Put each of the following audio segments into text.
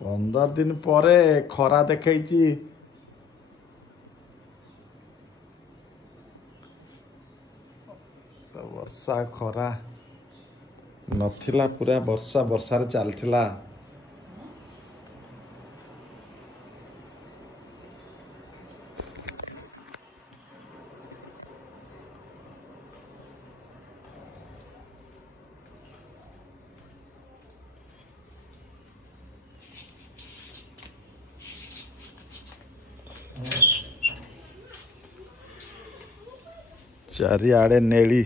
15 दिन पर खरा देखी वर्षा खरा नथिला पूरा वर्षा वर्षार चलथिला चारिआडे नेली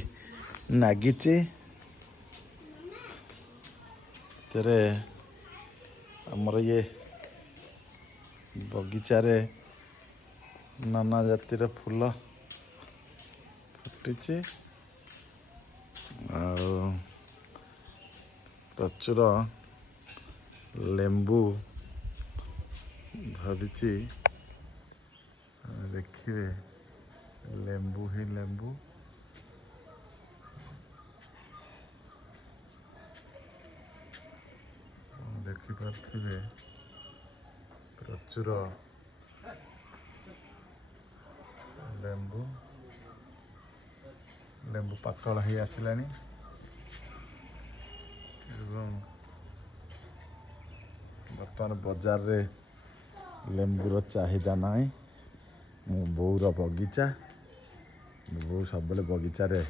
नागिची तेरे हमर ये बगीचारे नाना जातिर फूल फुटी प्रचुर लेंबू धरिची देखिए लेंबू ही लेंबू देखिपे प्रचुर लेंबू लेंबू पातल ही आसिलानी बर्तमान बाजार रे लेंबूर चाहिदा नाई मो बोर बगीचा बो सब बगीचा रे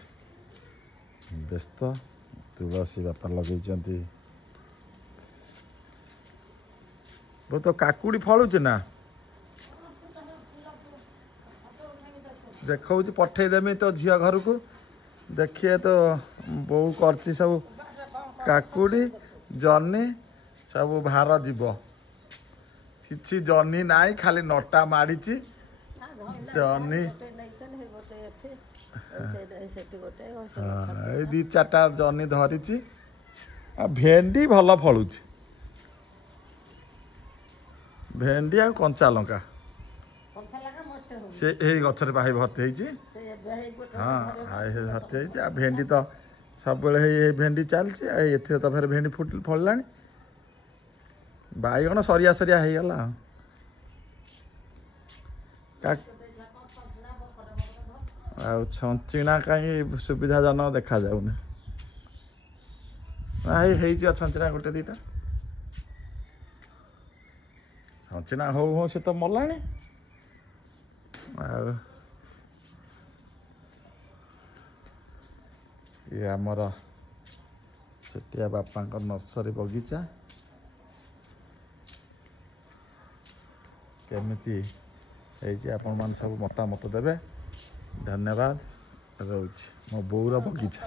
व्यस्त तुलसी बापा लगे वो तो काकुड़ी फलुच ना देखा पठेदेमी तो झील घर को देखिए तो बो कर सब काकुड़ी जन्नी सब भार जीव कि जन्नी नाई खाली नटा माड़ी जन्नी दी चार्टा जन्नी धरी भेंडी भल फलुच भेंडी आ कंचा लंका से गचर बाही भर्ती हाँ भर्ती आ भेंडी तो सब भेंडी चलती तो फिर भेंडी फलला बाईगण सरिया सरिया हो गला छंचिणा कहीं सुविधाजनक देखा जाऊनी छंचिणा गोटे दीटा छंचिणा हो से तो मला ये आमर सेठिया बापा नर्सरी बगीचा केमिति आपण मान सब मतामत देवे धन्यवाद रोच मो बोर बगीचा।